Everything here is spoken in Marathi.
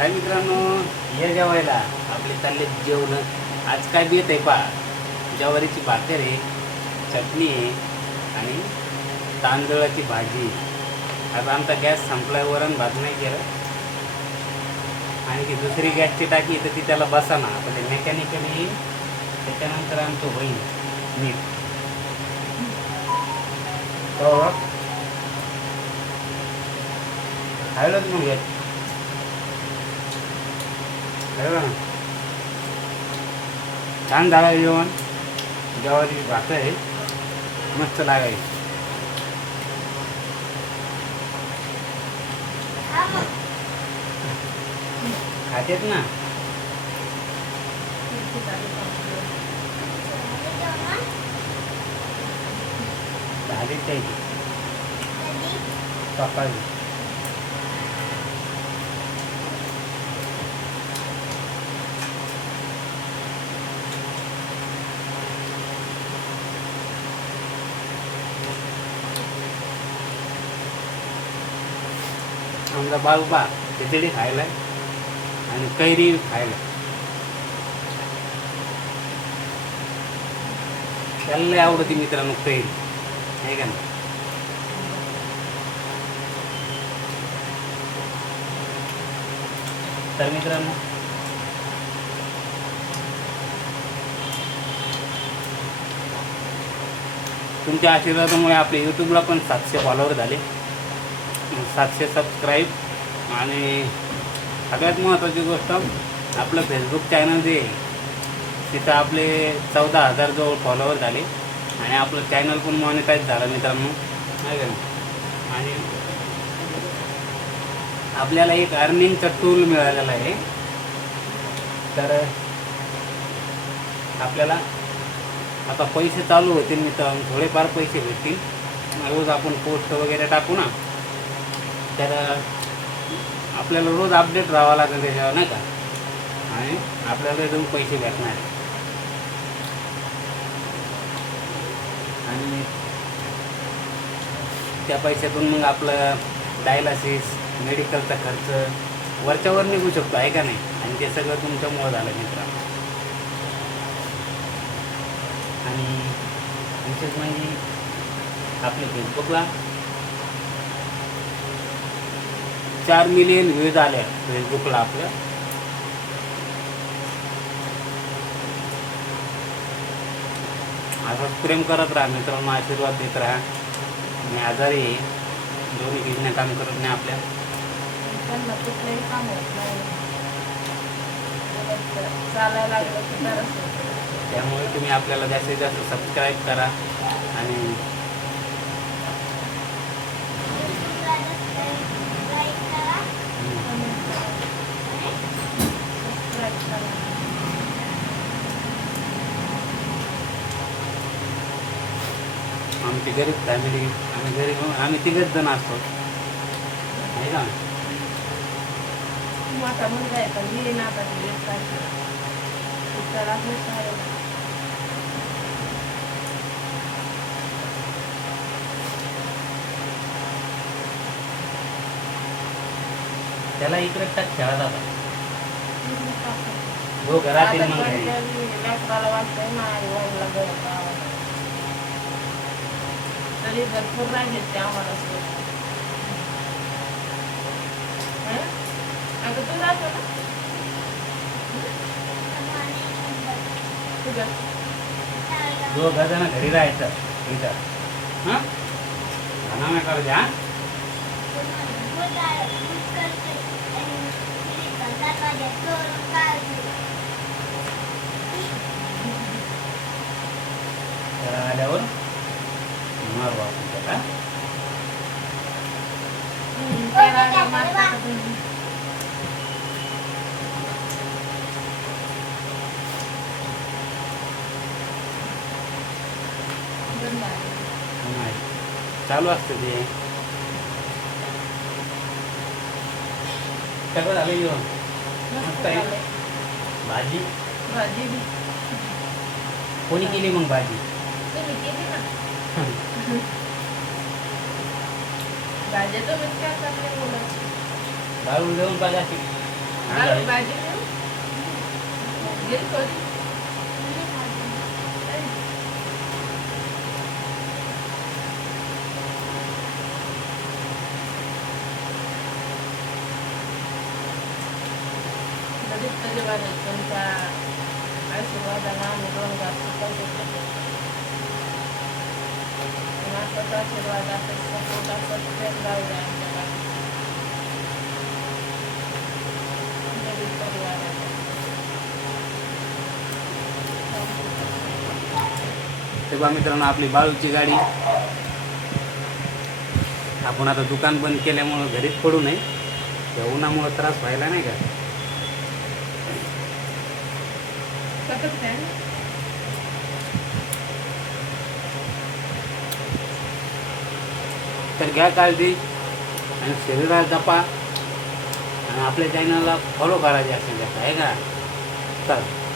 काय मित्रांनो, या जेवायला आपले चालले जेवण. आज काय बेत आहे पहा. ज्वारीची भाकर आहे, चटणी आहे आणि तांदळाची भाजी. आता आमचा गॅस संपलाय, वरण भात नाही केलं. आणि ती दुसरी गॅसची टाकी तर ती त्याला बसाना. आता ते मेकॅनिकल येईल, त्याच्यानंतर आमचं होईल नीट. खायलाच मग येत छान झालं जेवण. ज्वारीची भाकर आहे, मस्त लागायची. खातेत ना. झालीच त्याची सकाळी. आमचा बाळूबा खिचडी खायला आणि कैरी खायला. त्याला लय आवडती मित्रांनो कैरी, आहे का ना. तर मित्रांनो, तुमच्या आशीर्वादामुळे आपल्या यूट्यूबला पण 700 फॉलोवर झाले, 700 सबस्क्राईब. आणि सगळ्यात महत्त्वाची गोष्ट, आपलं फेसबुक चॅनल जे आहे तिथं आपले 14,000 जवळ फॉलोवर झाले. आणि आपलं चॅनल पण मॉनिटाईज झालं मित्रांनो, नाही का. आणि आपल्याला एक अर्निंगचा टूल मिळालेला आहे. तर आपल्याला आता पैसे चालू होतील मित्रांनो, थोडेफार पैसे भेटतील. रोज आपण पोस्ट वगैरे टाकू ना, तर आपल्याला रोज अपडेट राहावं लागेल त्याच्यावर, नाही का. आणि आपल्याला एकदम पैसे भेटणार. आणि त्या पैशातून मग आपलं डायलासिस, मेडिकलचा खर्च वरच्यावर निघू शकतो, आहे का नाही. आणि ते सगळं तुमच्यामुळं झालं मित्रांनो. आणि विशेष म्हणजे आपल्या फेसबुकला 4 मिलियन व्ह्यूज आल्या फेसबुकला आपल्या. असंच प्रेम करत राहा मित्रांनो, आशीर्वाद देत राहा. आणि आजारी दोन्ही किडण्या काम करत नाही आपल्या. त्यामुळे तुम्ही आपल्याला जास्तीत जास्त सबस्क्राईब करा. आणि आमची गरीब फॅमिली, आम्ही तिघच जण असतो, आहे का. त्याला इकडे टाक खेळा जातात जो घरात येईल मग तरी भरपूर राहिले ते आम्हाला. अगं तू राहतो ना जो गजाना घरी राहायचं इथं. हां खाना नाही करायचं. हां आल्यावर मार बाबा का. चालू असतं ते. सगळं झालं जेवण. मस्त आहे. भाजी भाजी कोणी केली मग भाजी. तुम्ही केली ना. भाजी तुम्हीच काय करते मुलं. बाळून देऊन पाहिजे. डाळी भाजी देऊ? घे थोडी. लगेच तरी वाढेल. तुमच्या आशीर्वादानं आम्ही 2 घास सुकावू शकतो. आणि आताच आशीर्वाद असंच सपोर्ट असंच प्रेम राहू द्या आमच्या गरीब परिवाराला. ते बघा मित्रांनो, आपली बाळूची गाडी. आपण आता दुकान बंद केल्यामुळं घरीच पडू नये, त्या उन्हामुळं त्रास व्हायला नाही का. कसं काय? तर घ्या काळजी आणि शरीराला जपा आणि आपल्या चॅनलला फॉलो करायचे असेल आहे का. चला.